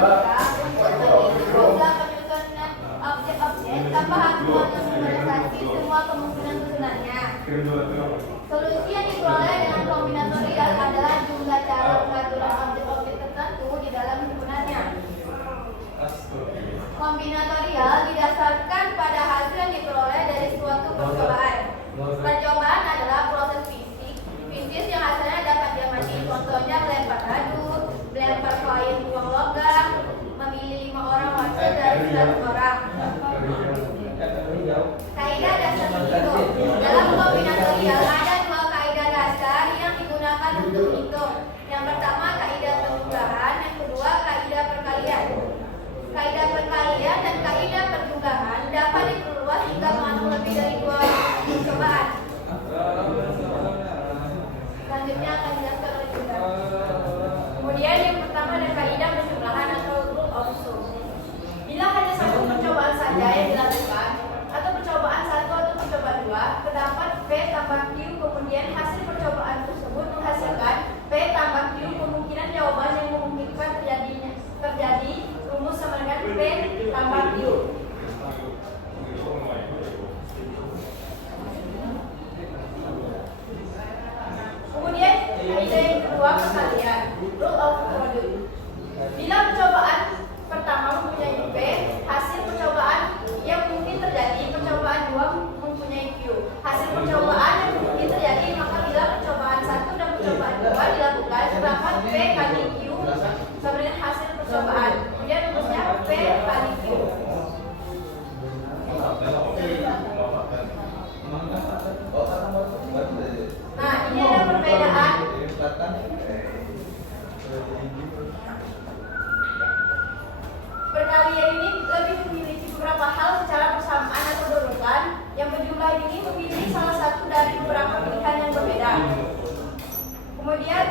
matematika untuk menghitung jumlah penyusunan objek-objek tanpa harus memodernisasi semua kemungkinan susunannya. Solusi yang diperoleh dengan kombinatorial adalah jumlah cara pengaturan objek-objek tertentu di dalam himpunannya. Kombinatorial didasarkan pada hasil yang diperoleh dari suatu percobaan. Percobaan adalah proses fisik yang hasilnya dapat diamati. Contohnya melempar dadu, melempar koin uang logam, memilih 5 orang wasit dari 100 orang. Kaidah dasar menghitung. Dalam kombinatorial ada 2 kaidah dasar yang digunakan untuk menghitung. Yang pertama kaidah penjumlahan, yang kedua kaidah perkalian. Kaidah perkalian dan kaidah perjumlahan dapat diperluas hingga mengandung lebih dari 2 percobaan. Selanjutnya akan dijelaskan oleh Bunda. Kemudian yang pertama ada kaidah penjumlahan atau rule of sum. Bila hanya satu percobaan saja yang dilakukan, atau percobaan 1 atau percobaan 2, terdapat P tambah Q, kemudian hasil percobaan tersebut menghasilkan P tambah Q, kemungkinan jawaban yang memungkinkan terjadi rumus sama dengan P tambah Q. Kemudian kaidah yang kedua perkalian, rule of product. Bila percobaan pertama mempunyai P, hasil percobaan yang mungkin terjadi percobaan 2 mempunyai Q. Hasil percobaan yang mungkin terjadi maka bila percobaan 1 dan percobaan 2 dilakukan terdapat P kali Q sama dengan hasil percobaan. Kemudian rumusnya P kali Q. Nah, ini ada perbedaan. Perkalian ini lebih memiliki beberapa hal secara bersamaan atau berurutan. Yang berjumlah ini memiliki salah satu dari beberapa pilihan yang berbeda. Kemudian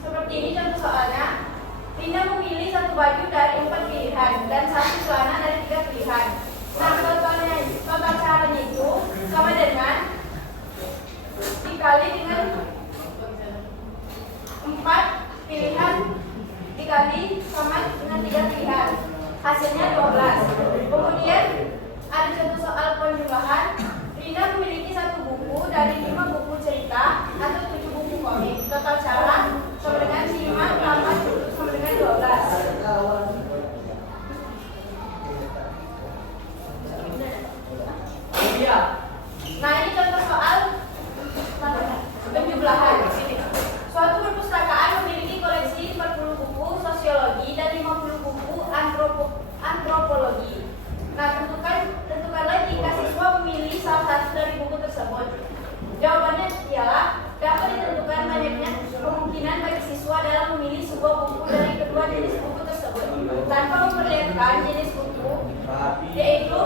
seperti ini contoh soalnya. Rina memilih satu baju dari 4 pilihan dan satu celana dari 3 pilihan. Nah, total caranya itu sama dengan dikali dengan 4 pilihan dikali sama dengan 3 pilihan, hasilnya 12. Kemudian ada contoh soal penjumlahan. Rina memiliki 1 buku dari 5 buku cerita atau 7 buku komik. Total cara sama dengan 5 tambah 7 sama dengan 12. Nah, ini contoh soal penjumlahan. Suatu perpustakaan memiliki koleksi 40 buku sosiologi dan 50 buku antropologi. Nah, tentukanlah jika siswa memilih salah satu dari buku tersebut. Jawabannya ialah dapat ditentukan banyaknya kemungkinan bagi siswa dalam memilih sebuah buku dari kedua jenis buku tersebut tanpa memperlihatkan jenis buku, yaitu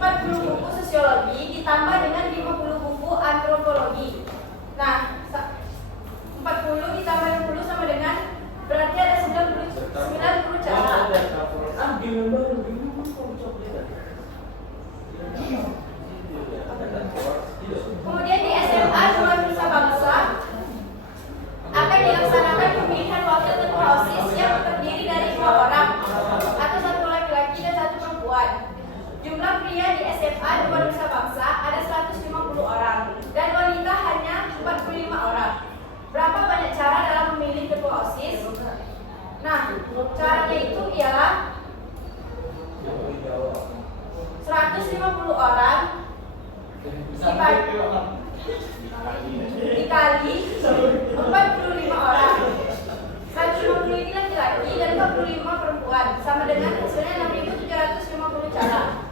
40 buku sosiologi ditambah dengan 50 buku antropologi. Nah, 40 ditambah 50 sama dengan berarti ada 90 cara. Kemudian di SMA Jumat Nusa Bangsa akan dilaksanakan pemilihan wakil ketua OSIS yang terdiri dari 2 orang atau 1 laki-laki dan 1 perempuan. Jumlah pria di SMA Jumat Nusa Bangsa ada 150 orang dan wanita hanya 45 orang. Berapa banyak cara dalam memilih ketua OSIS? Nah, caranya itu ialah 150 orang dikali 45 orang. 150 ini laki-laki dan 45 perempuan, sama dengan hasilnya 6.750 cara.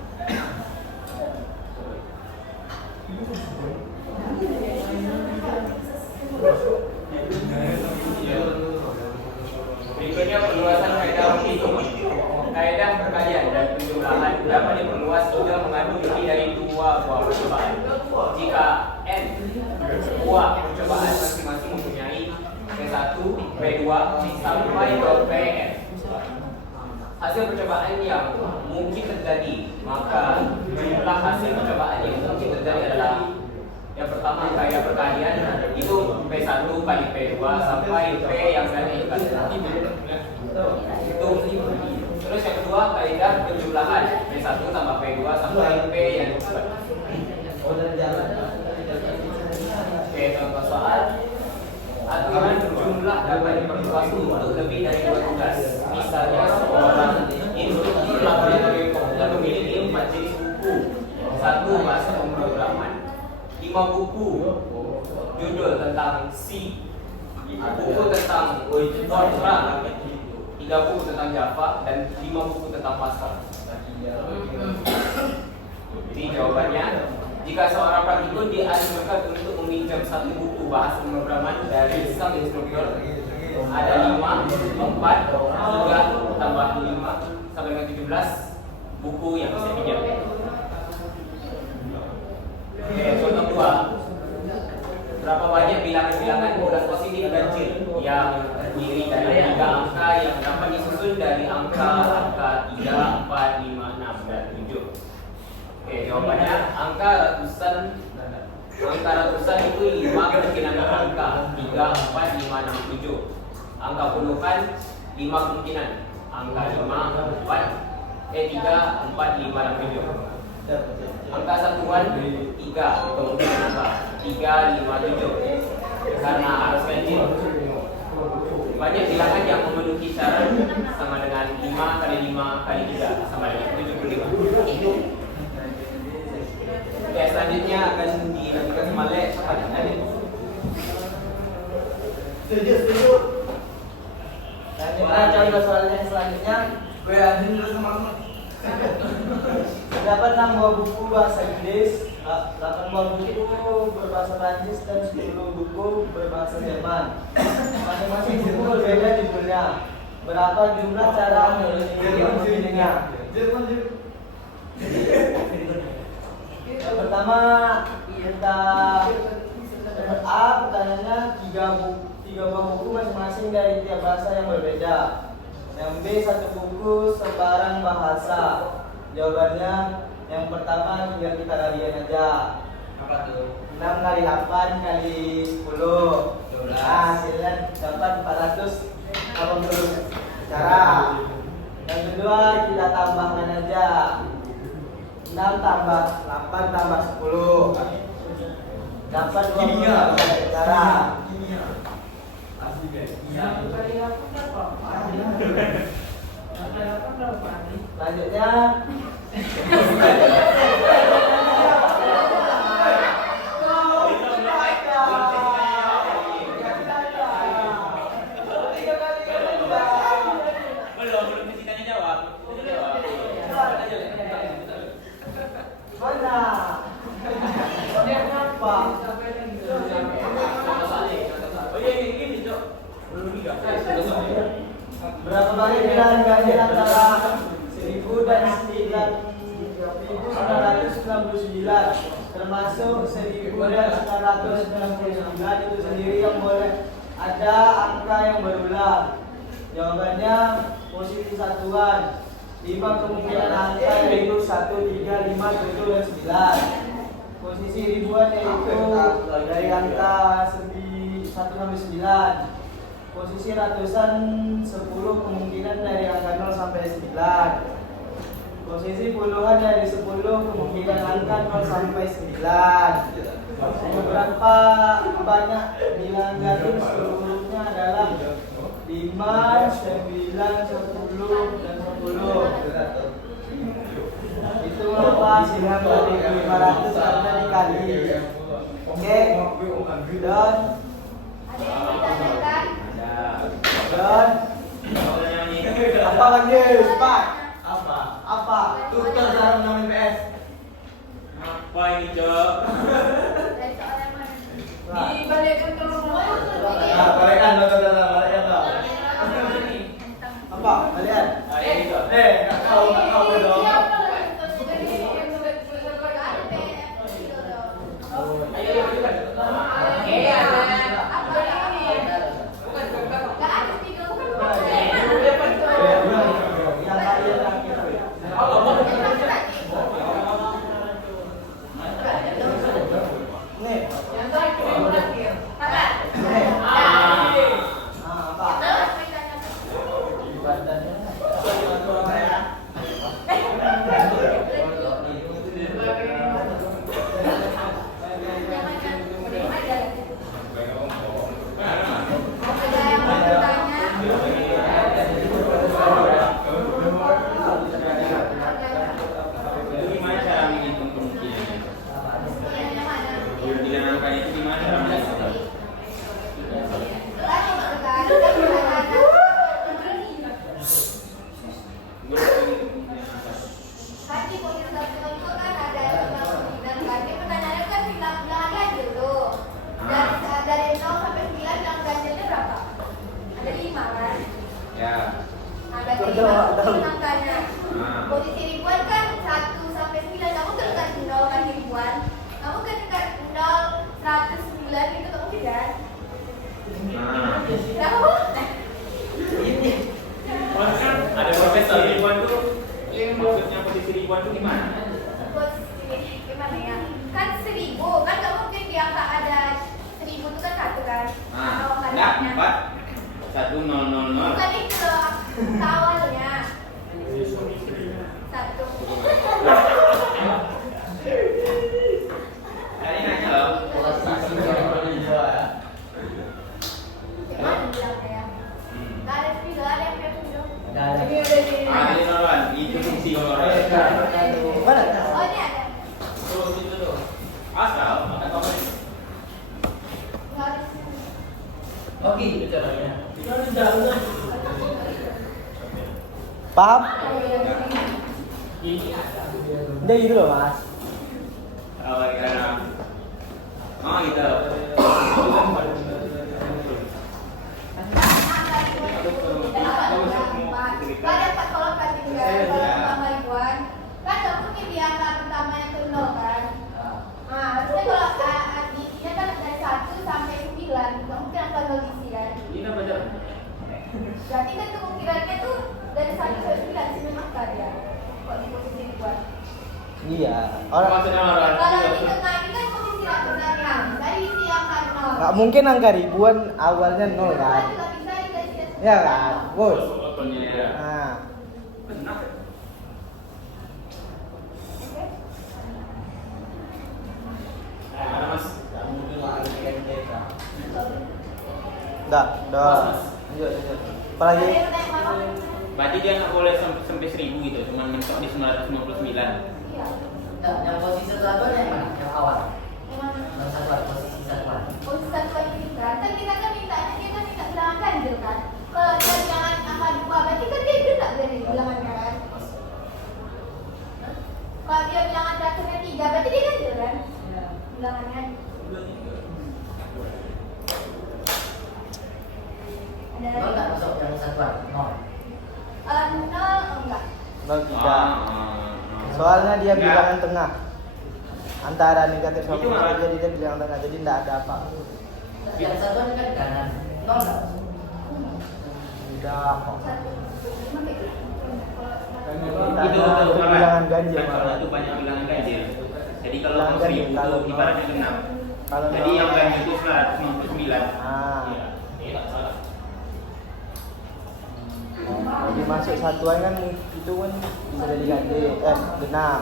Berikutnya perluasan kaidah menghitung. Kaidah perkalian dan penjumlahan dapat diperluas hingga mengandung lebih dari 2 buah percobaan. Jika n buah percobaan masing-masing mempunyai P1, P2 sampai ke Pn. Hasil percobaan yang mungkin terjadi, maka jumlah hasil percobaan yang mungkin terjadi adalah yang pertama kaidah perkalian, itu P P1 kali P2 sampai P yang dari itu. Terus yang kedua kaidah penjumlahan P1 tambah P2 sampai P yang keempat. Oke, contoh soal. Aturan jumlah dapat diperluas untuk lebih dari 2 tugas. Misalnya seorang instruktur laboratorium komputer memiliki 4 jenis buku, 1 bahasa pemrograman, 5 buku judul tentang C, buku tentang Fortran, 3 buku tentang Java, dan 5 buku tentang Pascal. Jadi jawabannya, jika seorang praktikun dianjurkan untuk meminjam 1 buku bahasa pemrograman dari sang instruktur, ada 5, 4, 3, tambah 5 sampai dengan 17 buku yang bisa pinjam. Oke, contoh 2. Berapa banyak bilangan-bilangan modal positif ganjil yang terdiri dari 3 angka yang dapat disusun dari angka 3, 4, 5, 6, dan 7. Oke, jawabannya angka ratusan itu 5 kemungkinan angka 3, 4, 5, 6, 7. Angka puluhan 5 kemungkinan angka 5, 3, 4, 5, dan 7. Angka satuan 3 kemungkinan angka 3, 5, 7 karena harus ganjil. Banyak bilangan yang memenuhi syarat sama dengan 5 kali 5 kali 3 sama dengan 75. Oke, selanjutnya akan dilanjutkan kembali selanjutnya. Setuju. Lanjutkan contoh soalnya selanjutnya. Gue lanjut dulu sama kamu. Terdapat 6 buah buku bahasa Inggris, 8 buah buku berbahasa Prancis, dan 10 buku berbahasa Jerman. Masing-masing buku berbeda judulnya. Berapa jumlah cara menulisnya? Yang pertama kita A, pertanyaannya 3 buah buku masing-masing dari tiap bahasa yang berbeda. Yang B, 1 buku sebaran bahasa. Jawabannya yang pertama tinggal kita kalian aja. Apa tuh? 6 kali 8 kali 10. Nah, hasilnya dapat 480 cara. Yang kedua kita tambahkan aja. 6 tambah 8 tambah 10 dapat 20 cara. Selanjutnya Belum ditanya jawab. mana? Apa? Oh iya, gini, Cok. Belum juga. Berapa banyak bilangan ganjil antara 1000 dan 9999 termasuk 1000 dan 999 itu sendiri yang boleh ada angka yang berulang. Jawabannya posisi satuan. 5 kemungkinan angka yaitu 1, 3, 5, 7, dan 9. Posisi ribuan yaitu dari angka 1 sampai 9. Posisi ratusan 10 kemungkinan dari angka 0 sampai 9. Posisi puluhan dari 10 kemungkinan angka 0 sampai 9. Beberapa banyak bilangan ganjil seluruhnya adalah 5, 9, 10, dan 10. Itu apa hasilnya dari 500 karena dikali. Oke, dan dan apa lagi? Cepat. Apa? Tutor cara menang PS. Apa ini, Cok? Dibalikkan ke rumah. Nah, balikan, balikan. Apa? Balikan. Ini, Cok. Nggak tahu dong. Ayo, kita. Iya. seribuan itu gimana? Buat gimana ya? Kan 1000, kan nggak mungkin dia nggak ada 1000 itu kan satu kan? Kalau Enggak, kadangnya. 4 1000. Bukan itu loh, awalnya. Satu. Tadi nanya loh. Gimana bilangnya ya? Nggak ada video, ada yang punya video. Ini Noran, itu fungsi Noran. Mana? Oh ini ada. Asal. Nggak ada. Oke, itu caranya. Paham? Udah gitu loh mas. Oh, karena gitu. Ada 4 kolom kan tinggal kalau pertama ribuan kan nggak mungkin di angka pertama itu 0 kan. Nah harusnya kalau isinya kan dari 1 sampai 9 nggak mungkin angka 0 diisi kan. Ini apa aja? Berarti kan kemungkinannya tuh dari 1 sampai 9 sini angka dia kalau di posisi ribuan. Iya. Orang Maksudnya Noran. Kalau di tengah ini kan posisi rakyatnya dari isi angka 0. nggak mungkin angka ribuan awalnya nol kan? Juga bisa dikasih Ya kan, bos. Iya. Nah, Benar. Ada Mas. udah. Lanjut. Apalagi? Ada yang naik malam? Berarti dia nggak boleh sampai 1000 gitu, cuma mentok di 999. Iya. Yang posisi satuan yang mana? Yang awal. Yang mana? Yang satuan, posisi satuan. Posisi satuan ini kan kita kan mintanya dia kan minta bilangan ganjil kan. Kalau dia bilangan angka 2 berarti kan dia genap dari bilangan kan. Kalau dia bilangan terakhirnya 3 berarti dia ganjil kan. Bilangannya. Ada Nol nggak lagi? masuk yang satuan? Nol. Nol enggak. Nol tidak. Ah. Soalnya dia Nggak. bilangan tengah. Antara negatif sama Itu malah. positif, jadi dia bilangan tengah, jadi tidak ada apa. Yang satuan kan kanan. Nol nggak masuk. Tidak kok. Satu. Cuma kayak gitu. Itu bilangan ganjil. Kan kalau itu banyak bilangan ganjil. Jadi kalau Bilangan mau 1000 ganjil, kalau itu ibaratnya genap. Kalau Jadi nol- yang ganjil itu 999. Ah. Iya, salah. Jadi masuk satuan kan itu kan bisa jadi ganjil, genap.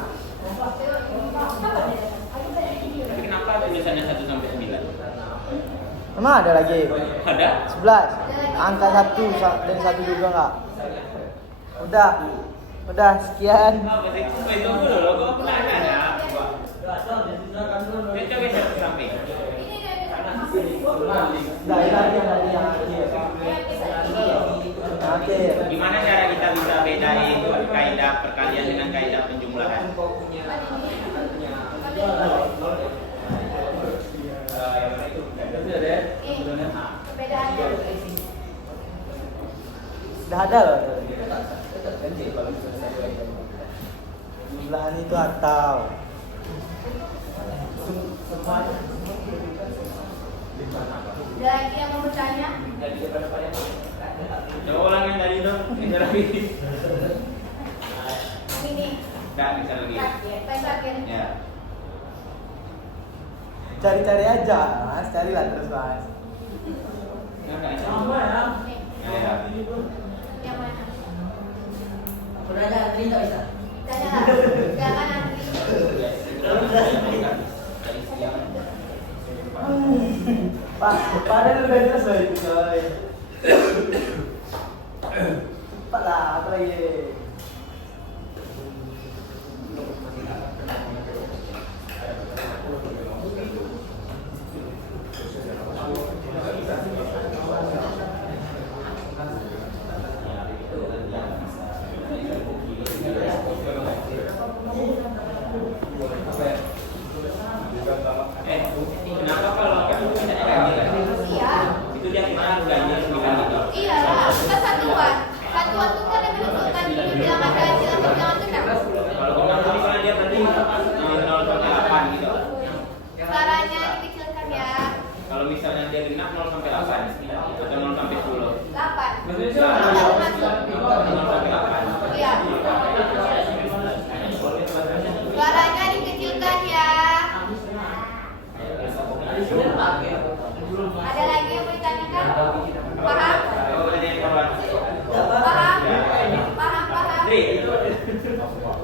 Tapi kenapa tulisannya 1 sampai 9? Emang ada lagi? Ada? 11. Angka 1 dan 1 juga enggak? Udah sekian. Oh, itu dulu loh, kok pernah ada? Coba saya sampai. Ini Dari tadi yang akhir. Gimana cara kita bisa bedain kaidah perkalian dengan kaidah penjumlahan? Perbedaannya. Sudah ada loh. Jumlahan itu atau Ada lagi yang mau bertanya? Coba ulang yang tadi dong, yang lagi. Ini. Enggak, bisa lagi. Terakhir. Ya. cari-cari aja, mas. Carilah terus, mas. Enggak, Nih, ya. yang mana? Udah ada antri nggak bisa? Tanya lah. Jangan nanti. Padahal udah selesai itu, coy. Cepat lah, apa lagi? Kenapa kalau kan misalnya ganjil? Iya. Itu dia kira ganjil 9 gitu. Iya lah. Kita satuan. Satuan itu kan yang menentukan ini bilangan ganjil atau bilangan genap. Kalau genap itu kan dia berarti 0 sampai 8 gitu. Caranya dikecilkan ya. Kalau misalnya dia genap 0 sampai 8 atau 0 sampai 10. 8. Nah, 0 masuk. 0 sampai 8. Iya. Ada lagi yang mau ditanyakan? Paham? Paham?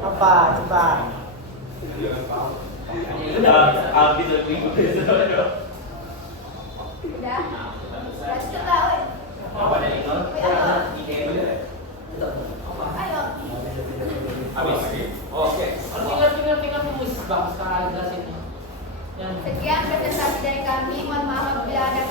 Apa? Coba. Udah? Lanjut kita, woi. Ayo. Tinggal rumus bang sekarang jelasin. Sekian presentasi dari kami. Mohon maaf apabila ada